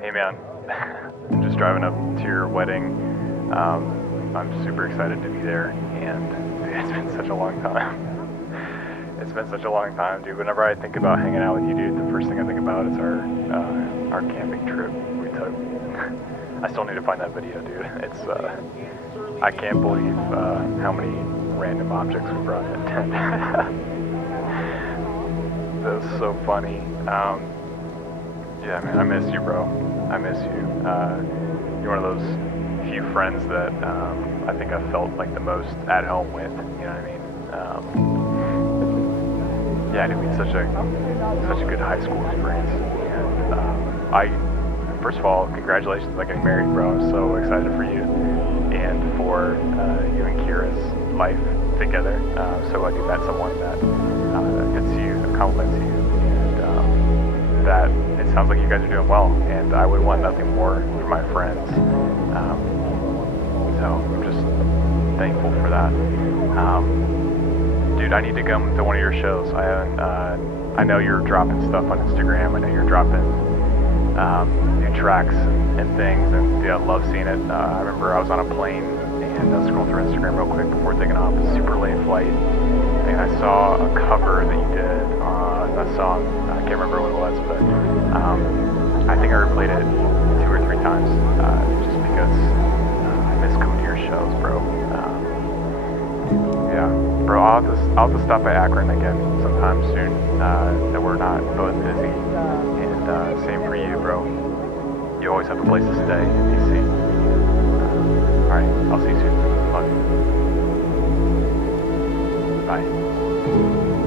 Hey man, I'm just driving up to your wedding. I'm super excited to be there, and it's been such a long time. It's been such a long time, dude. Whenever I think about hanging out with you, dude, the first thing I think about is our camping trip we took. I still need to find that video, dude. It's I can't believe how many random objects we brought in. That was so funny. Yeah, man, I miss you, bro. I miss you. You're one of those few friends that I think I've felt like the most at home with. You know what I mean? Yeah, dude, we had such a good high school experience. And first of all, congratulations on getting married, bro. I'm so excited for you and for you and Kira's life together. So glad you met someone that gets you, compliments you, and that it sounds like you guys are doing well. And I would want nothing more for my friends. So I'm just thankful for that. Dude, I need to come to one of your shows. I haven't. I know you're dropping stuff on Instagram. I know you're dropping new tracks and things, and dude, I love seeing it. I remember I was on a plane and I was scrolling through Instagram real quick before taking off. A super late flight, and I saw a cover that you did on a song. I can't remember what it was, but I think I replayed it 2 or 3 times just because I miss coming to your shows, bro. Yeah, bro, I'll have to stop by Akron again sometime soon that we're not both busy. And same for you, bro. You always have a place to stay in DC. Alright, I'll see you soon. Love you. Bye.